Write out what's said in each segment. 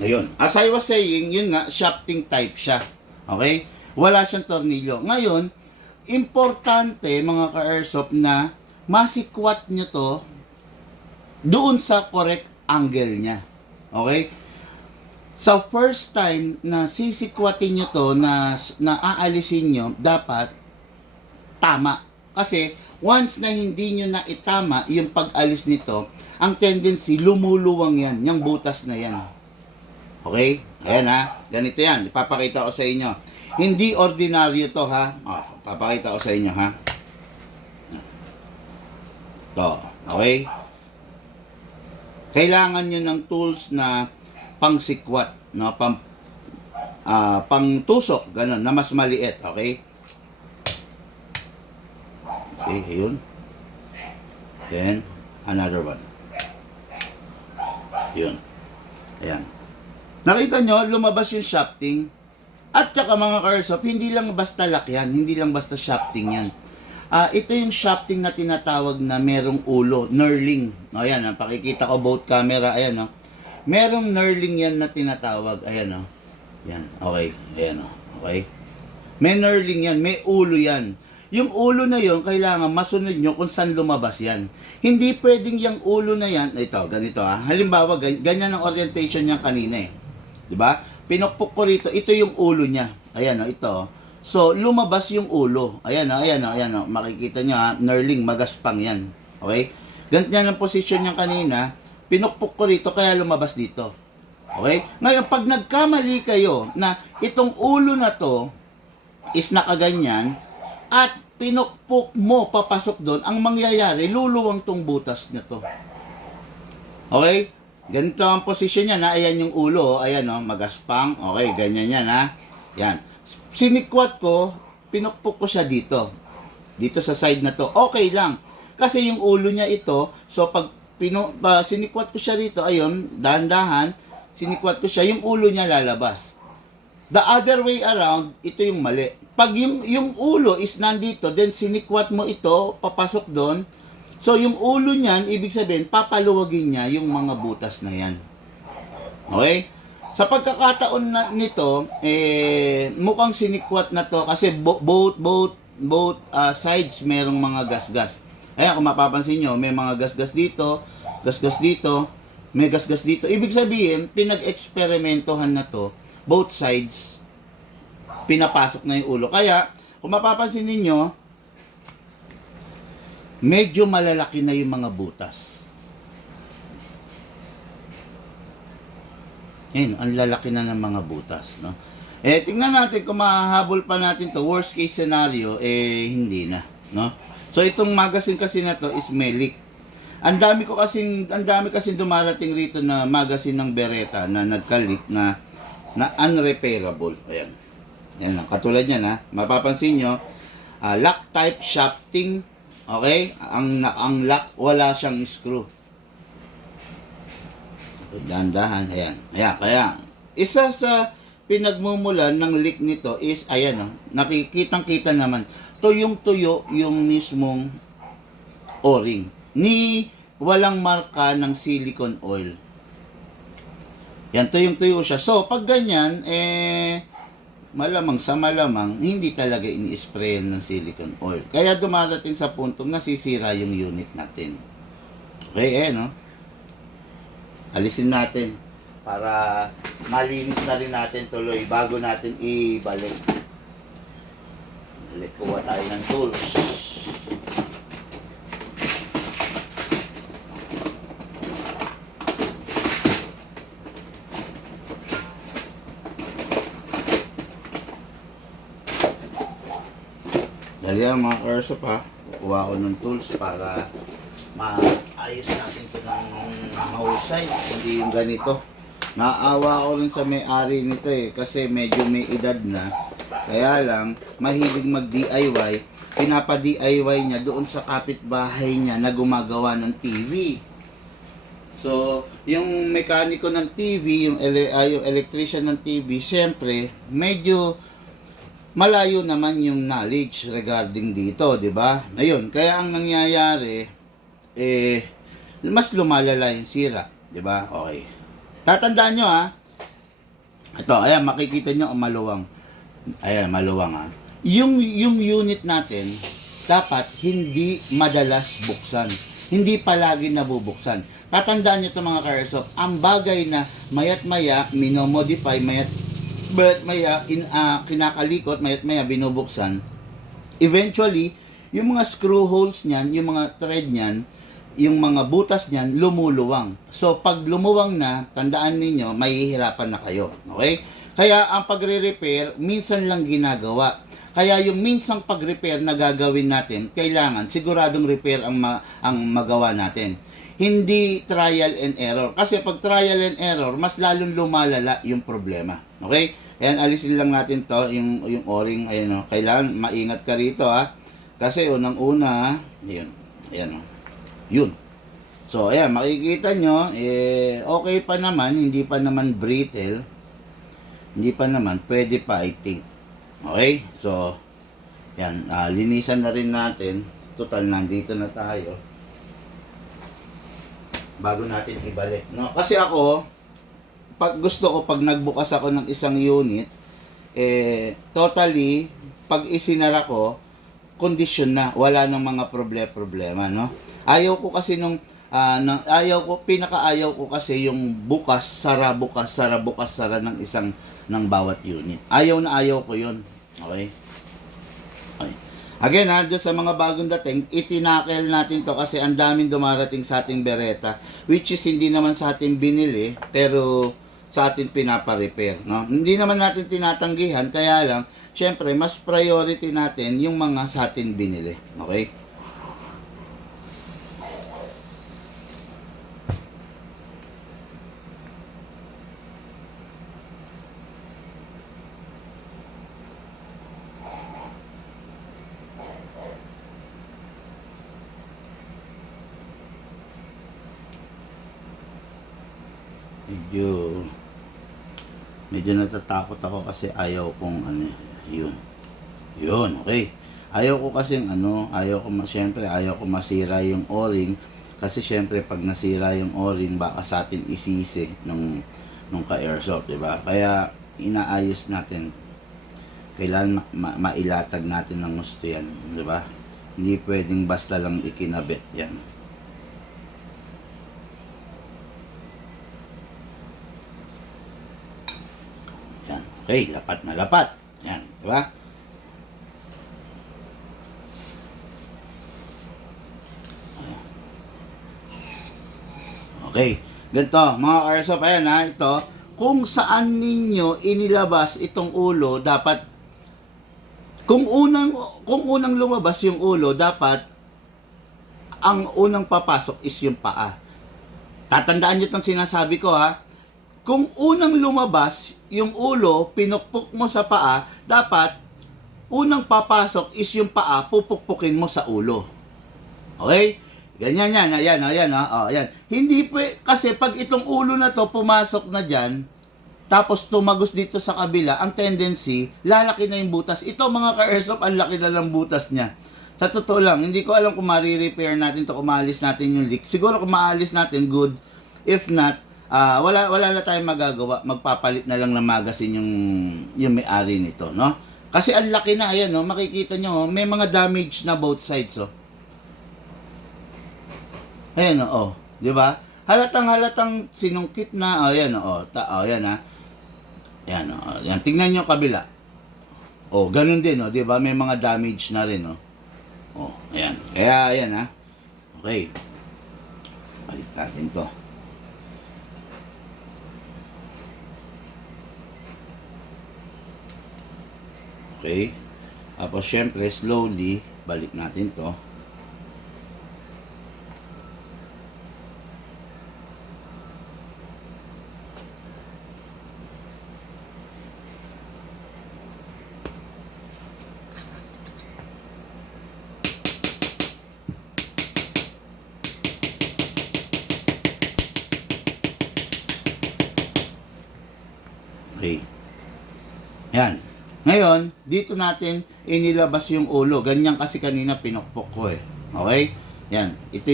Ayun. As I was saying, yun nga, shafting type siya. Okay? Wala siyang tornilyo. Ngayon, importante mga ka-airsoft na masikwat nyo to doon sa correct angle niya. Okay? So, first time na sisikwatin nyo to, na aalisin nyo, dapat tama. Kasi, once na hindi nyo na itama yung pag-alis nito, ang tendency, lumuluwang yan. Yung butas na yan. Okay? Ayan ha. Ganito yan. Ipapakita ko sa inyo. Hindi ordinaryo to ha. Papakita ko sa inyo ha. To. Okay? Kailangan nyo ng tools na pangsikwat. No? Pangtusok. Ganun. Na mas maliit. Okay? Okay. Ayun. Then, another one. Yun. Ayan. Nakita nyo, lumabas yung shafting. At saka mga ka-airsoft, hindi lang basta lock yan. Hindi lang basta shafting yan. Ito yung shafting na tinatawag na merong ulo. Knurling. Ayan, pakikita ko both camera. Ayan, no? Merong knurling yan na tinatawag. Ayan, no? Yan, okay. Ayan, no? Okay. May knurling yan. May ulo yan. Yung ulo na yon kailangan masunod nyo kung saan lumabas yan. Hindi pwedeng yung ulo na yan. Ito, ganito ha. Halimbawa, ganyan ang orientation niya kanina eh. Diba? Pinukpok ko rito, ito yung ulo niya. Ayan o, ito. So, lumabas yung ulo. Ayan o, ayan o, ayan o. Makikita nyo ha, knurling, magaspang yan. Okay? Ganito yan ang position niya kanina. Pinukpok ko rito, kaya lumabas dito. Okay? Ngayon, pag nagkamali kayo na itong ulo na to is nakaganyan at pinukpok mo papasok doon, ang mangyayari, luluwang tong butas na to. Okay? Ganito ang posisyon niya na, ayan yung ulo, ayan o, magaspang, okay, ganyan yan ha, yan. Sinikwat ko, pinukpok ko siya dito, dito sa side na to, okay lang, kasi yung ulo niya ito, so pag sinikwat ko siya rito, ayun, dahan-dahan, sinikwat ko siya, yung ulo niya lalabas. The other way around, ito yung mali. Pag yung ulo is nandito, then sinikwat mo ito, papasok doon. So, yung ulo niyan, ibig sabihin, papaluwagin niya yung mga butas na yan. Okay? Sa pagkakataon nito, mukhang sinikwat na to kasi both sides merong mga gasgas. Ayan, kung mapapansin nyo, may mga gasgas dito, may gasgas dito. Ibig sabihin, pinag-eksperimentohan na to, both sides, pinapasok na yung ulo. Kaya, kung mapapansin ninyo, medyo malalaki na yung mga butas. Ayun, ang lalaki na ng mga butas, no? Tingnan natin kung mahahabol pa natin to. Worst case scenario, hindi na, no? So, itong magazine kasi na to is Melik. Ang dami kasing dumarating rito na magazine ng Beretta na nagka-leak na unrepairable. Ayan. Ayan, katulad yan ha. Mapapansin nyo, lock type shafting. Okay? Ang lock, wala siyang screw. Okay, dahan-dahan. Ayan. Ayan. Kaya, isa sa pinagmumulan ng leak nito is, ayan o, nakikitang-kita naman, tuyong-tuyo yung mismong o-ring. Ni walang marka ng silicone oil. Yan, tuyong-tuyo siya. So, pag ganyan, malamang sa malamang, hindi talaga ini-sprayan ng silicone oil. Kaya dumarating sa puntong nasisira yung unit natin. Okay, no? Alisin natin para malinis na rin natin tuloy bago natin ibalik. Kuha tayo ng tools. Dali lang mga airsoft ha. Kukuha ko ng tools para maayos natin ito ng mahusay. Hindi yung ganito. Naawa ko rin sa may-ari nito kasi medyo may edad na. Kaya lang, mahilig mag-DIY. Pinapa-DIY niya doon sa kapitbahay niya na gumagawa ng TV. So, yung mekaniko ng TV, yung electrician ng TV, syempre, medyo malayo naman yung knowledge regarding dito, di ba? Ayun, kaya ang nangyayari, mas lumalala yung sira, di ba? Okay. Tatandaan nyo ha, Ito, ayan, makikita nyo ang maluwang. Ayan, maluwang ha. Yung unit natin, dapat hindi madalas buksan. Hindi palagi nabubuksan. Tatandaan nyo ito mga ka-airsoft, ang bagay na mayat maya, minomodify, mayat maya, kinakalikot, mayat maya, binubuksan. Eventually, yung mga screw holes niyan, yung mga thread niyan, yung mga butas niyan, lumuluwang. So, pag lumuwang na, tandaan ninyo, mahihirapan na kayo. Okay? Kaya, ang pagre-repair, minsan lang ginagawa. Kaya, yung minsang pag-repair na gagawin natin, kailangan, siguradong repair ang magawa natin. Hindi trial and error. Kasi pag trial and error, mas lalong lumalala yung problema. Okay? Ayan, alisin lang natin to, yung o-ring, ayan o. Kailangan maingat ka rito ha. Kasi unang-una, ayan, ayan o. Yun. So, ayan, makikita nyo, okay pa naman, hindi pa naman brittle. Hindi pa naman, pwede pa, I think. Okay? So, ayan, linisan na rin natin. Total, nandito na tayo. Bago natin ibalik, no? Kasi ako, pag gusto ko, pag nagbukas ako ng isang unit, totally, pag isinara ko, condition na, wala nang mga problema, no? Ayaw ko kasi pinakaayaw ko kasi yung bukas, sara ng isang, ng bawat unit. Ayaw ko yun. Okay? Okay. Again dyan sa mga bagong dating, itinakel natin to kasi ang daming dumarating sa ating Beretta, which is hindi naman sa ating binili, pero sa atin pinapa-repair, no? Hindi naman natin tinatanggihan, kaya lang, syempre, mas priority natin yung mga sa atin binili. Okay? Medyo natatakot ako kasi ayaw kong yun, okay. Ayaw ko kasi syempre ayaw ko masira yung o-ring kasi syempre pag nasira yung o-ring baka sa atin isisi nung ka-airsoft, di ba? Kaya inaayos natin. Kailangan mailatag natin ng gusto yan, di ba? Hindi pwedeng basta lang ikinabit yan. Okay, lapat na lapat. Yan, di ba? Okay, ganito, mga airsoft, ayan ha, ito, kung saan ninyo inilabas itong ulo, dapat, kung unang lumabas yung ulo, dapat, ang unang papasok is yung paa. Tatandaan nyo itong sinasabi ko ha, kung unang lumabas yung ulo, pinukpok mo sa paa, dapat unang papasok is yung paa, pupukpukin mo sa ulo. Okay? Ganyan yan, ayan. Hindi kasi pag itong ulo na to pumasok na dyan, tapos tumagos dito sa kabila, ang tendency, lalaki na yung butas. Ito mga ka-airsoft, ang laki na lang butas niya. Sa totoo lang, hindi ko alam kung ma-repair natin to, kung maalis natin yung leak. Siguro kung maalis natin, good. If not, wala na tayong magagawa, magpapalit na lang ng magazine yung may-ari nito, no? Kasi ang laki na, ayan, no? Makikita nyo, may mga damage na both sides, oh. Ayan, oh, di ba? Halatang sinungkit na, ayan, ayan, ha. Ayan, ayan, tingnan nyo kabila. Oh, ganun din, di ba? May mga damage na rin, oh, ayan. Kaya, ayan, ha. Okay. Balik natin to. Okay. Tapos, syempre, slowly, balik natin to. Okay. Yan. Ngayon, dito natin inilabas yung ulo. Ganyan kasi kanina pinukpok ko eh. Okay? Yan. Ito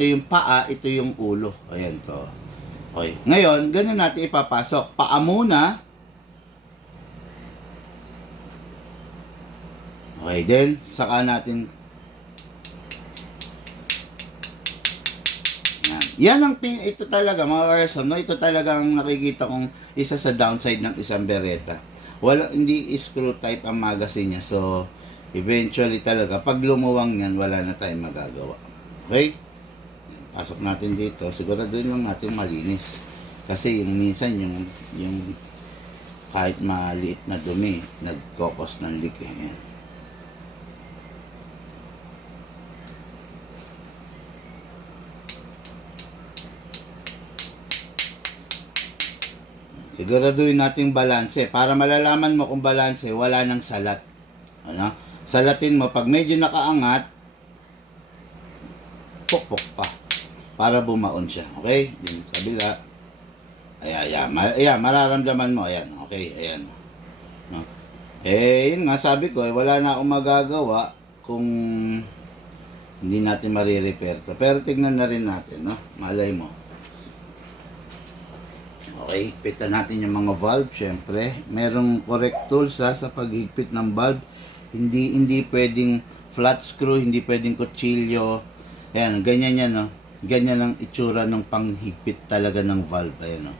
yung paa, ito yung ulo. Ayan to. Okay. Ngayon, ganun natin ipapasok. Paa muna, Okay, then, saka natin. Ito talaga mga Carson, no? Ito talaga ang nakikita kong isa sa downside ng isang Beretta. Hindi screw type ang magazine niya. So, eventually talaga, pag lumuwang yan, wala na tayong magagawa. Okay? Pasok natin dito. Siguraduhin lang natin malinis. Kasi yung minsan, yung kahit maliit na dumi, nagkokos ng leak. Ayan. Siguraduhin natin balanse. Para malalaman mo kung balanse, wala nang salat. Ano? Salatin mo. Pag medyo nakaangat, pukpok pa. Para bumaon siya. Okay? Yung kabila. Ayan. Mararamdaman mo. Ayan. Okay. Ayan. No? Yun nga sabi ko, wala na akong magagawa kung hindi natin marirepair to. Pero tignan na rin natin. No? Malay mo. Okay, pitan natin yung mga valve, syempre. Merong correct tools sa paghigpit ng valve. Hindi pwedeng flat screw, hindi pwedeng kutsilyo. Ayan, ganyan yan, no? Ganyan ang itsura ng panghigpit talaga ng valve. Ayan, no?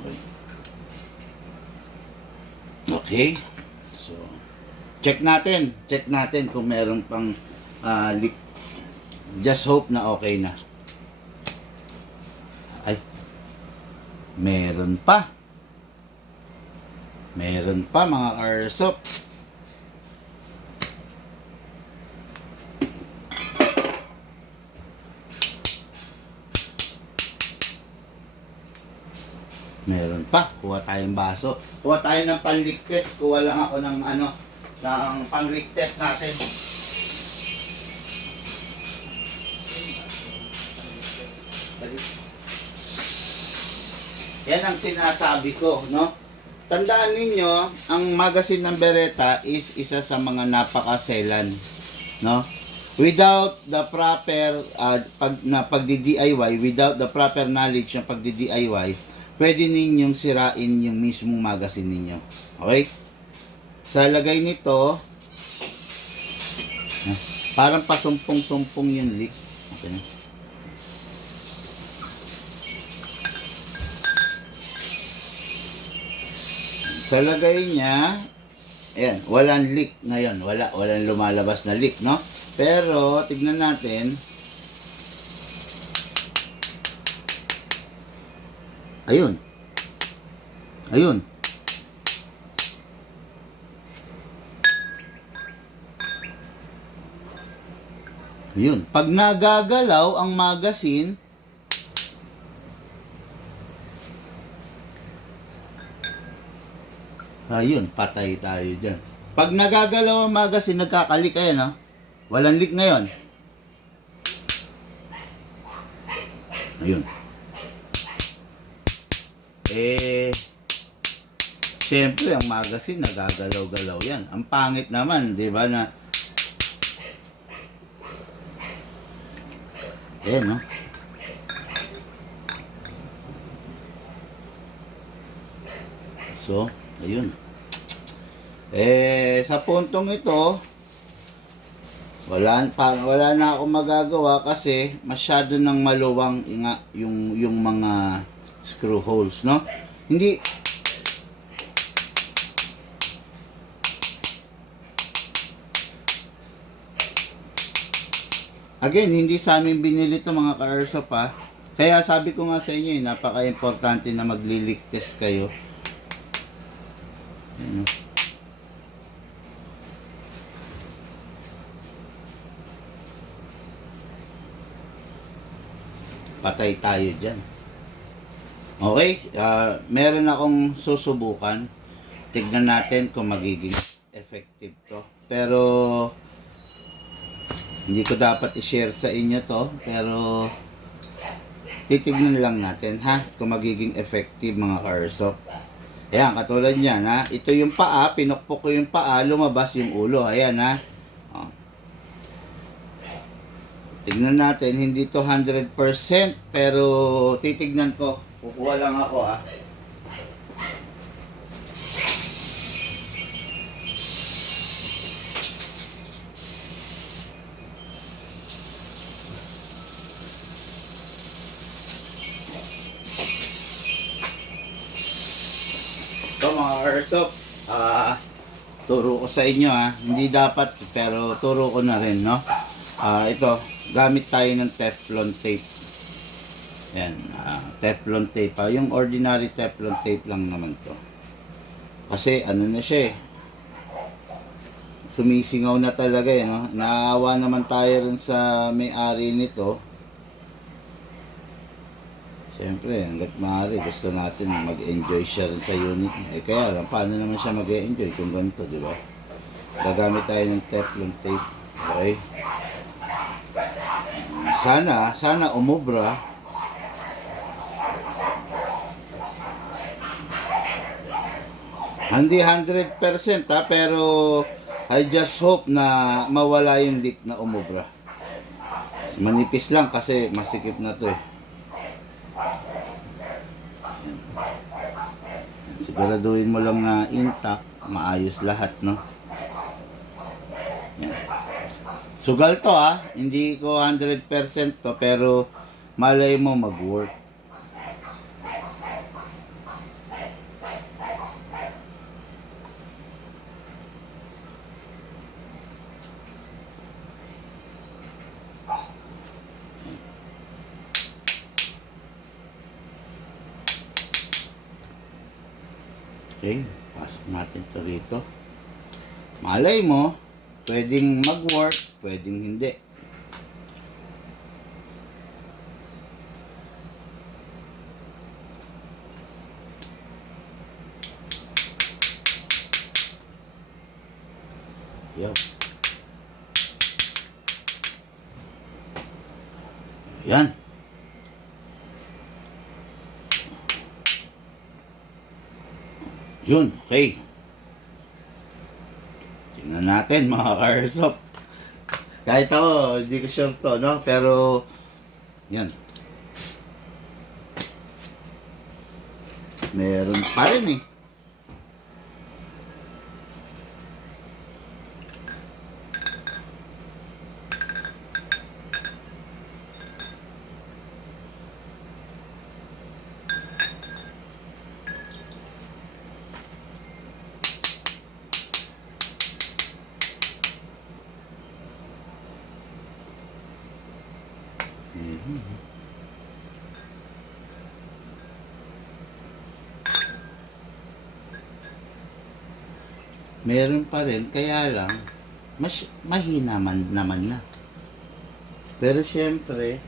Okay. Okay. So, check natin. Check natin kung meron pang leak. Just hope na okay na. Meron pa mga Airsoft. Meron pa. Kuha tayong baso. Kuha tayo ng pan-leak test. Kuha lang ako ng ng pan-leak test natin. Yan ang sinasabi ko, no? Tandaan ninyo, ang magazine ng Beretta is isa sa mga napakaselan, no? Without the proper pagdi-DIY, without the proper knowledge ng pagdi-DIY, pwede ninyong sirain yung mismong magazine ninyo. Okay? Sa lagay nito, parang pasumpong-sumpong yung leak. Okay na. Sa lagay niya, ayan, walang leak ngayon. Walang lumalabas na leak, no? Pero, tignan natin. Ayun. Ayun. Ayun. Pag nagagalaw ang magazine, ayun, patay tayo dyan. Pag nagagalaw ang magazine, nagkakalik kayo, no? Walang leak ngayon. Ayun. Siyempre, ang magazine, nagagalaw-galaw yan. Ang pangit naman, di ba, na ayan, no? So, ayun. Sa puntong ito, wala na akong magagawa kasi masyado nang maluwang yung mga screw holes, no? Hindi Again, hindi sa amin binili ito mga ka-Airsoft, ha. Kaya sabi ko nga sa inyo, napaka-importante na magli-leak test kayo. Patay tayo dyan. Okay, meron akong susubukan. Tignan natin kung magiging effective to. Pero hindi ko dapat i-share sa inyo to, pero titignan lang natin, ha, kung magiging effective mga ka-Airsoft. Ayan, katulad niyan, ha. Ito yung paa, pinukpok ko yung paa, lumabas yung ulo. Ayan, ha. Tignan natin, hindi to 100%, pero titignan ko. Kukuha lang ako, ha. mga Airsoft. Turo ko sa inyo hindi dapat pero turo ko na rin, no? Ito, gamit tayo ng Teflon tape. Yan, Teflon tape. Yung ordinary Teflon tape lang naman to. Kasi ano na siya sumisingaw na talaga no? Naawa naman tayo rin sa may-ari nito. Siyempre, hanggat maaari, gusto natin mag-enjoy siya rin sa unit niya. Kaya lang, paano naman siya mag-enjoy kung ganito, di ba? Gagamit tayo ng Teflon tape. Okay? Sana umubra. Hindi 100% pero I just hope na mawala yung leak na umubra. Manipis lang kasi masikip na to Siguraduhin mo lang na intact, maayos lahat, no? Yan. Sugal to hindi ko 100% to pero malay mo mag-work. Okay, pasok natin to rito. Malay mo, pwedeng mag-work, pwedeng hindi. Yo. Yan. Yun, okay. Tingnan natin mga Airsoft. Kahit ako, hindi ko sure to, no? Pero, yan. Meron pa rin Meron pa rin, kaya lang mahina naman na. Pero syempre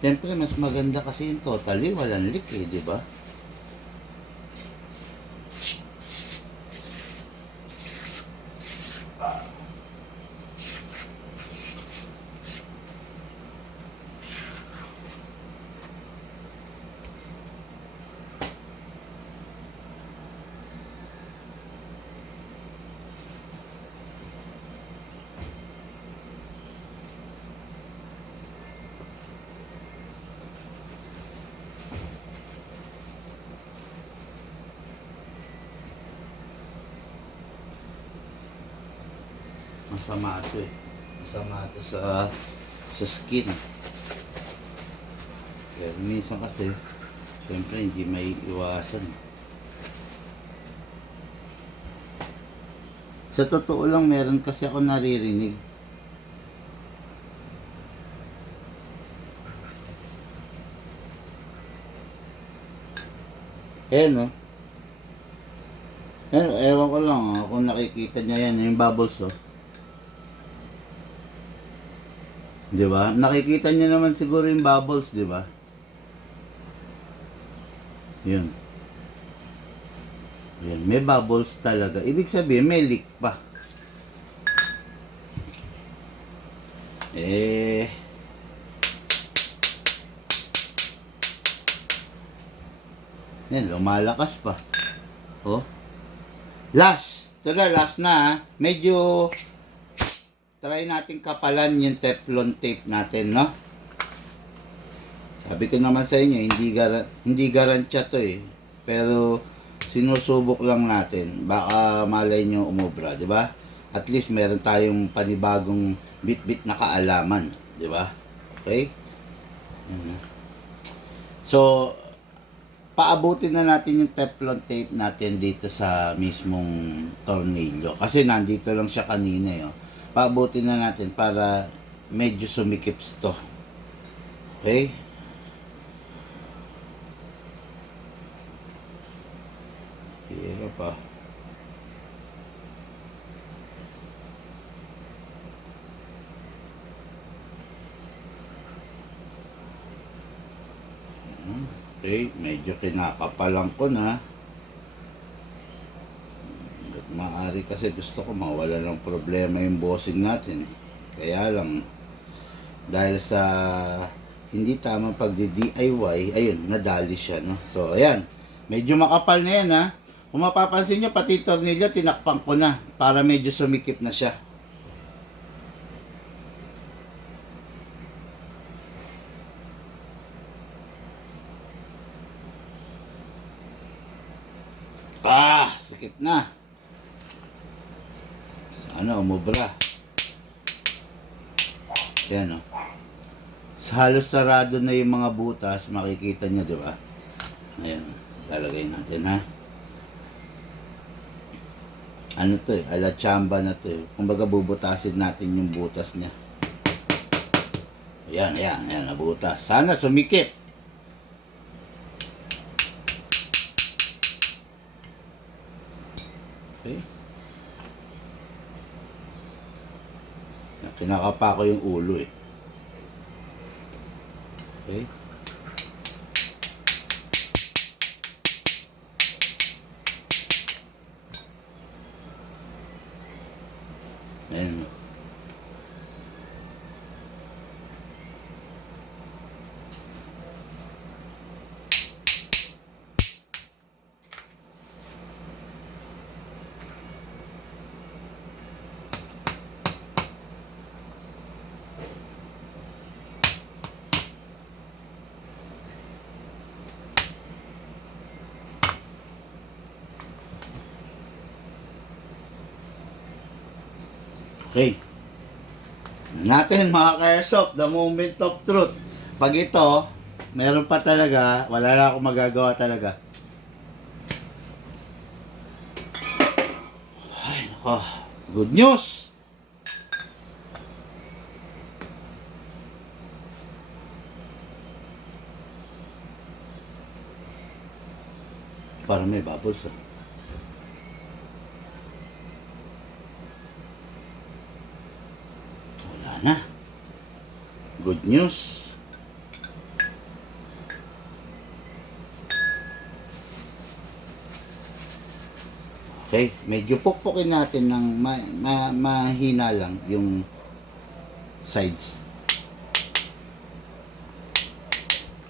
mas maganda kasi yung totally walang leak di ba? Masama ito Masama ito sa skin. Kaya minsan kasi, syempre hindi may iwasan. Sa totoo lang, meron kasi ako naririnig. No? Ewan ko lang kung nakikita niya yan, yung bubbles Di ba? Nakikita niyo naman siguro yung bubbles, di ba? Yun. Yan, may bubbles talaga. Ibig sabihin, may leak pa. Yan, lumalakas pa. Last. Ito na, last na Medyo try natin kapalan yung Teflon tape natin, no? Sabi ko naman sa inyo, hindi garantiya to Pero sinusubok lang natin. Baka malay nyo umubra, di ba? At least meron tayong panibagong bit-bit na kaalaman, di ba? Okay? So, paabutin na natin yung Teflon tape natin dito sa mismong tornilyo. Kasi nandito lang siya kanina eh. Oh. Paabutin na natin para medyo sumikips to. Okay? Hirap pa. Okay, medyo kinakapalan ko na. At maaari kasi gusto ko mawala ng problema yung bossing natin eh. Kaya lang, dahil sa hindi tamang pagdi-DIY, ayun, nadali siya, no? So, ayan, medyo makapal na yan, ha? Kung mapapansin nyo, pati tornilyo, tinakpan ko na para medyo sumikip na siya. Sikip na. Sana umubra. Yan, oh. Halos sarado na yung mga butas. Makikita nyo, di ba? Ayan. Lalagay natin, ha? Ano to eh? Ala chamba na to eh. Kumbaga bubutasin natin yung butas niya. Ayan, ayan, ayan. Nabutas. Sana sumikip. Okay. Kinakapa ko yung ulo eh. Okay. Ayan. Okay. Natin mga ka-airsoft, the moment of truth. Pag ito, meron pa talaga, wala na akong magagawa talaga. Ay, nako. Good news! Parang may bubbles ah. Na. Good news. Okay, medyo pukpukin natin ng mahina lang yung sides.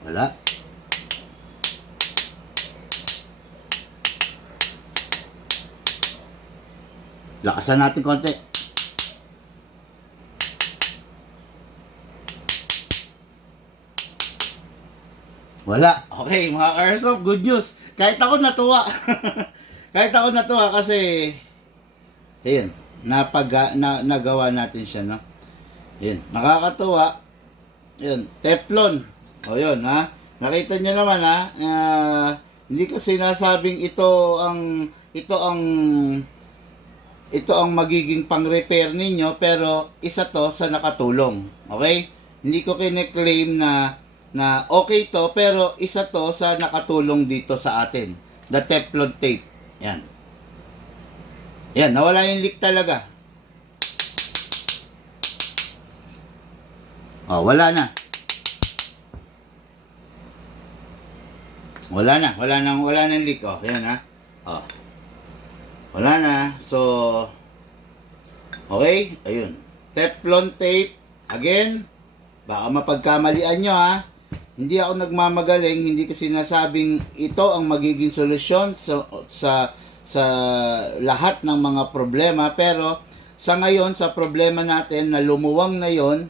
Wala. Lakasan natin konti. Wala. Okay, mga ka-airsoft, good news. Kahit ako natuwa. Kahit ako natuwa kasi ayun, nagawa natin siya, no? Ayun, nakakatuwa. Ayun, Teflon. O yun, ha? Nakita niyo naman, ha? Hindi ko sinasabing ito ang magiging pang-repair ninyo, pero isa to sa nakatulong. Okay? Hindi ko kine-claim na okay to, pero isa to sa nakatulong dito sa atin. The Teflon tape. Yan. Yan, nawala yung leak talaga. Oh, wala na. Wala na leak. Oh, yan ha. Oh. Wala na. So, okay, ayun. Teflon tape. Again, baka mapagkamalian nyo ha. Hindi ako nagmamagaling, hindi ko sinasabing ito ang magiging solusyon sa lahat ng mga problema, pero sa ngayon, sa problema natin na lumuwang na yon,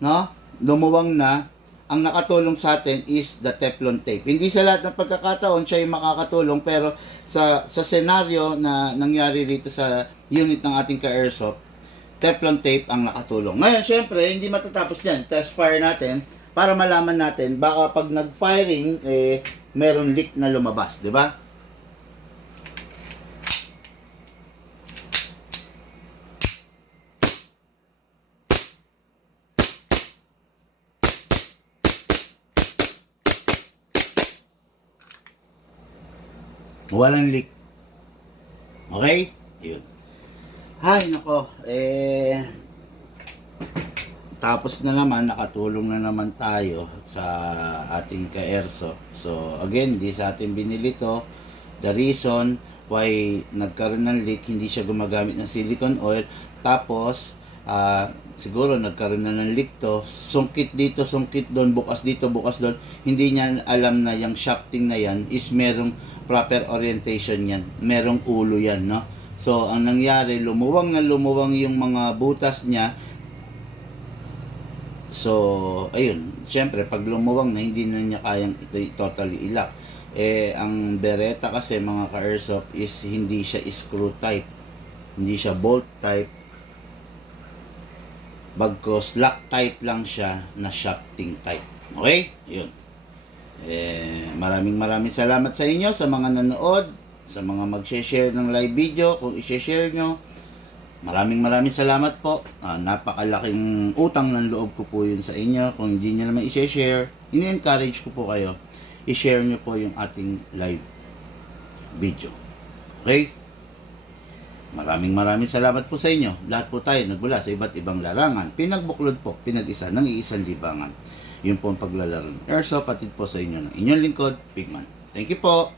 no? Lumuwang na, ang nakatulong sa atin is the Teflon tape. Hindi sa lahat ng pagkakataon siya yung makakatulong, pero sa senaryo na nangyari rito sa unit ng ating ka-airsoft, Teflon tape ang nakatulong. Ngayon, syempre, hindi matatapos yan. Test fire natin. para malaman natin, baka pag nag-firing, meron leak na lumabas, di ba? Walang leak. Okay? Yun. Hay, nako. Tapos na naman, nakatulong na naman tayo sa ating ka-airsoft. So, again, di sa atin binili to. The reason why nagkaroon ng leak, hindi siya gumagamit ng silicone oil. Tapos, siguro nagkaroon na ng leak to. Sungkit dito, sungkit doon, bukas dito, bukas doon. Hindi niya alam na yung shafting na yan is merong proper orientation yan. Merong ulo yan, no? So, ang nangyari, lumuwang na lumuwang yung mga butas niya. So, ayun, syempre, pag lumuwang na, hindi na niya kayang totally ilak. Ang Beretta kasi, mga ka-airsoft, is hindi siya screw type. Hindi siya bolt type. Bagkos lock type lang siya na shafting type. Okay? Yun. Maraming salamat sa inyo, sa mga nanood, sa mga mag-share ng live video. Kung i-share nyo, maraming salamat po. Napakalaking utang ng loob ko po yun sa inyo. Kung hindi nyo naman i-share, ini-encourage ko po kayo, i-share nyo po yung ating live video. Okay? Maraming salamat po sa inyo. Lahat po tayo nagmula sa iba't ibang larangan. Pinagbuklod po, pinag-isa ng iisang libangan. Yun po ang paglalaro ng airsoft, patid po sa inyo ng inyong lingkod, Pigman. Thank you po.